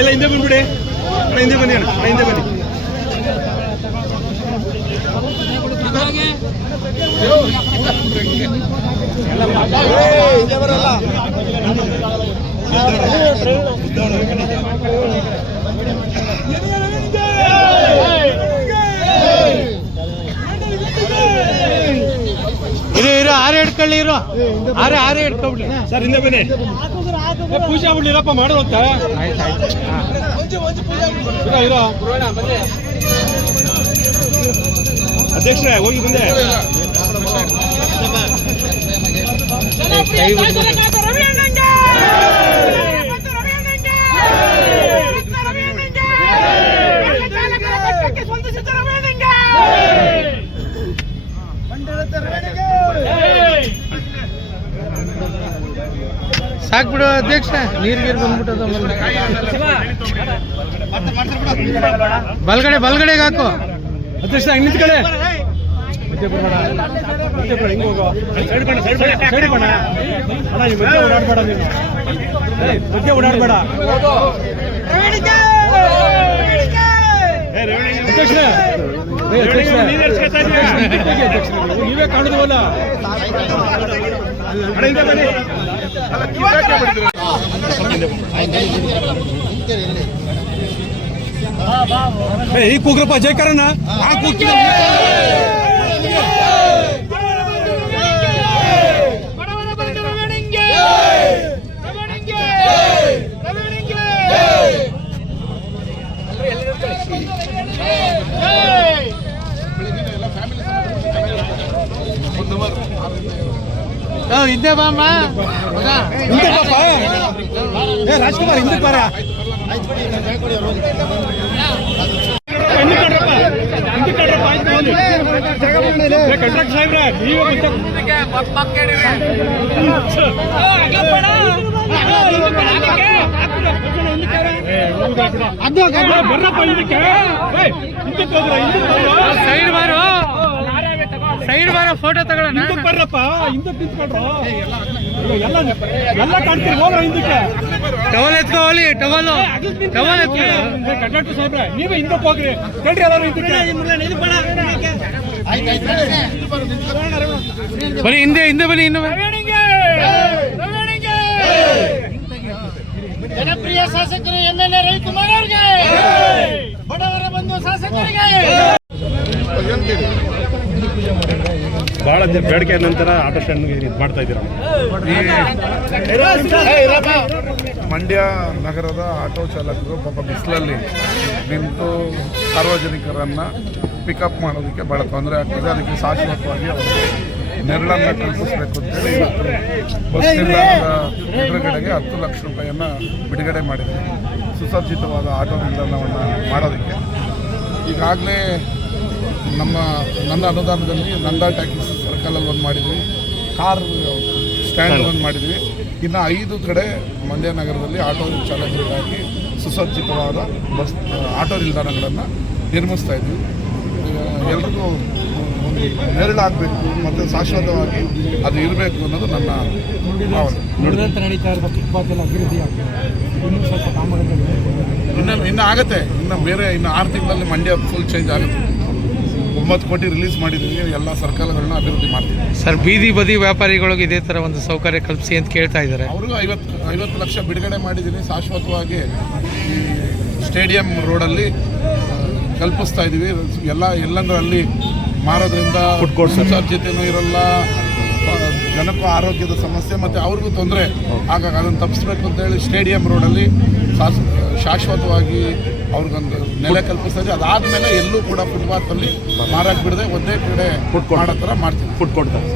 ಎಲ್ಲ ಹಿಂದೆ ಬಂದ್ಬಿಡಿ, ಹಿಂದೆ ಬನ್ನಿ ಅಣ್ಣ, ಹಿಂದೆ ಬನ್ನಿ. ಇರೋ ಆರೆ ಹಿಡ್ಕೊಳ್ಳಿ, ಇರೋ ಆರೆ ಹಿಡ್ಕೊಬಿಡ್ಲಿ ಸರ್. ಹಿಂದೆ ಬನ್ನಿ, ಪೂಜೆ ಆಗ್ಬಿಡ್ಲಿರಪ್ಪ ಮಾಡೋತ್ತ. ಇರೋ ಅಧ್ಯಕ್ಷರೇ, ಹೋಗಿ ಮುಂದೆ. ಕೈ ಬಿಟ್ಟು ಸಾಕ್ಬಿಡು ಅಧ್ಯಕ್ಷ, ನೀರ್ಗೀರ್ ಬಂದ್ಬಿಟ್ಟದ. ಬಲ್ಗಡೆಗೆ ಹಾಕು ಅಧ್ಯಕ್ಷ. ಹಿಂಗೆ ನಿಂತ್ಕಡೆ, ಮಧ್ಯೆ ಬರಬೇಡ, ಹಿಂಗೆ ಹೋಗೋ. ಸೈಡ್ ಬಣ್ಣ ಅಣ್ಣ, ಈ ಮಧ್ಯೆ ಓಡಾಡ್ಬೇಡ ನೀನು, ಮಧ್ಯೆ ಓಡಾಡ್ಬೇಡ. ಅಧ್ಯಕ್ಷರೇ, ನೀವೇ ಕಾಣುದವಲ್ಲ. ಈ ಕೂಗ್ರಪ್ಪ ಜಯಕರಣ ಹಿಂದೆ ಬಾಮ್ಮ, ರಾಜ್ಕುಮಾರ್ ಹಿಂದೆ ಬಾರ. ಕಂಟ್ರಾಕ್ಟ್ ಸಾಹೇಬ್ರೆ, ನೀವು ಬರ್ರಪ್ಪ ಇದಕ್ಕೆ. ಸೈಡ್ ಬಾರೋ, ಫೋಟೋ ತಗೊಳ್ಳೋಣ. ಬರ್ರಪ್ಪ, ಹಿಂದಕ್ಕೆ ನಿಂತ್ಕೊಂಡ್ರು ಎಲ್ಲ ಕಾಣ್ತೀರಿ. ಹೋಗ್ರ ಹಿಂದಕ್ಕೆ. ಟವಲ್ ಎತ್ಕೋಲಿ, ಟವಲ್ ಎತ್ಕೊ. ಕಂಟ್ರಾಕ್ಟರ್ ಸಾಹೇಬ್ರೆ, ನೀವೇ ಹಿಂದಕ್ಕೆ ಹೋಗ್ರಿ. ಕೇಳ್ರಿ ಎಲ್ಲರೂ ಹಿಂದಕ್ಕೆ. ಬನ್ನಿ, ಹಿಂದೆ ಬನ್ನಿ. ಇನ್ನು ಜನಪ್ರಿಯ ಶಾಸಕರು MLA ರವಿಕುಮಾರ್ ಅವರಿಗೆ, ಬಡವರ ಬಂಧು ಶಾಸಕರಿಗೆ. ಬಹಳ ಬೇಡಿಕೆ ನಂತರ ಆಟೋ ಸ್ಟ್ಯಾಂಡ್ ಇದು ಮಾಡ್ತಾ ಇದ್ದೀರಾ. ಮಂಡ್ಯ ನಗರದ ಆಟೋ ಚಾಲಕರು ಪಾಪ ಬಿಸಿಲಲ್ಲಿ ನಿಂತು ಸಾರ್ವಜನಿಕರನ್ನು ಪಿಕಪ್ ಮಾಡೋದಕ್ಕೆ ಭಾಳ ತೊಂದರೆ ಆಗ್ತದೆ. ಅದಕ್ಕೆ ಶಾಶ್ವತವಾಗಿ ಅವರು ನೆರಳನ್ನು ಕಲ್ಪಿಸಬೇಕು ಅಂತೇಳಿ ಇವತ್ತು ಬಸ್ ನಿಲ್ದಾಣದ ಎದುರುಗಡೆಗೆ 10 ಲಕ್ಷ ರೂಪಾಯಿಯನ್ನು ಬಿಡುಗಡೆ ಮಾಡಿದೆ, ಸುಸಜ್ಜಿತವಾದ ಆಟೋ ನಿಲ್ದಾಣವನ್ನು ಮಾಡೋದಕ್ಕೆ. ಈಗಾಗಲೇ ನನ್ನ ಅನುದಾನದಲ್ಲಿ ನಂದಾ ಟ್ಯಾಕ್ಸಿ ಸರ್ಕಲಲ್ಲಿ ಒಂದು ಮಾಡಿದ್ವಿ, ಕಾರ್ ಸ್ಟ್ಯಾಂಡ್ ಒಂದು ಮಾಡಿದ್ವಿ. ಇನ್ನು 5 ಕಡೆ ಮಂಡ್ಯ ನಗರದಲ್ಲಿ ಆಟೋ ಚಾಲಕರಿಗಾಗಿ ಸುಸಜ್ಜಿತವಾದ ಬಸ್ ಆಟೋ ನಿಲ್ದಾಣಗಳನ್ನು ನಿರ್ಮಿಸ್ತಾ ಇದ್ವಿ. ಎಲ್ರಿಗೂ ಒಂದು ನೆರಳಾಗಬೇಕು ಮತ್ತು ಶಾಶ್ವತವಾಗಿ ಅದು ಇರಬೇಕು ಅನ್ನೋದು ನನ್ನ ಭಾವನೆ. ಇನ್ನು ಆಗುತ್ತೆ. ಇನ್ನು 6 ತಿಂಗಳಲ್ಲಿ ಮಂಡ್ಯ ಫುಲ್ ಚೇಂಜ್ ಆಗುತ್ತೆ. 9 ಕೋಟಿ ರಿಲೀಸ್ ಮಾಡಿದ್ದೀವಿ, ಎಲ್ಲ ಸರ್ಕಾರಗಳನ್ನ ಅಭಿವೃದ್ಧಿ ಮಾಡ್ತೀವಿ. ಸರ್, ಬೀದಿ ಬದಿ ವ್ಯಾಪಾರಿಗಳಿಗೆ ಇದೇ ಥರ ಒಂದು ಸೌಕರ್ಯ ಕಲ್ಪಿಸಿ ಅಂತ ಕೇಳ್ತಾ ಇದ್ದಾರೆ. ಅವ್ರಿಗೂ 50 ಲಕ್ಷ ಬಿಡುಗಡೆ ಮಾಡಿದ್ದೀನಿ. ಶಾಶ್ವತವಾಗಿ ಈ ಸ್ಟೇಡಿಯಂ ರೋಡಲ್ಲಿ ಕಲ್ಪಿಸ್ತಾ ಇದ್ದೀವಿ. ಎಲ್ಲಂದ್ರೆ ಅಲ್ಲಿ ಮಾರೋದ್ರಿಂದ ಸುಸಜ್ಜಿತನೂ ಇರಲ್ಲ, ಜನಕ್ಕೂ ಆರೋಗ್ಯದ ಸಮಸ್ಯೆ ಮತ್ತು ಅವ್ರಿಗೂ ತೊಂದರೆ ಹಾಗಾಗಿ ಅದನ್ನು ತಪ್ಪಿಸ್ಬೇಕು ಅಂತೇಳಿ ಸ್ಟೇಡಿಯಂ ರೋಡಲ್ಲಿ ಶಾಶ್ವತವಾಗಿ ಅವ್ರಿಗೊಂದು ನೆಲೆ ಕಲ್ಪಿಸ್ತಾ ಇದ್ದೀವಿ. ಅದಾದಮೇಲೆ ಎಲ್ಲೂ ಕೂಡ ಫುಟ್ಪಾತಲ್ಲಿ ಮಾರಕ್ಕೆ ಬಿಡದೆ ಒಂದೇ ಕಡೆ ಮಾಡೋ ಥರ ಮಾಡ್ತೀವಿ. ಫುಡ್ ಕೊಡ್ತಾರೆ.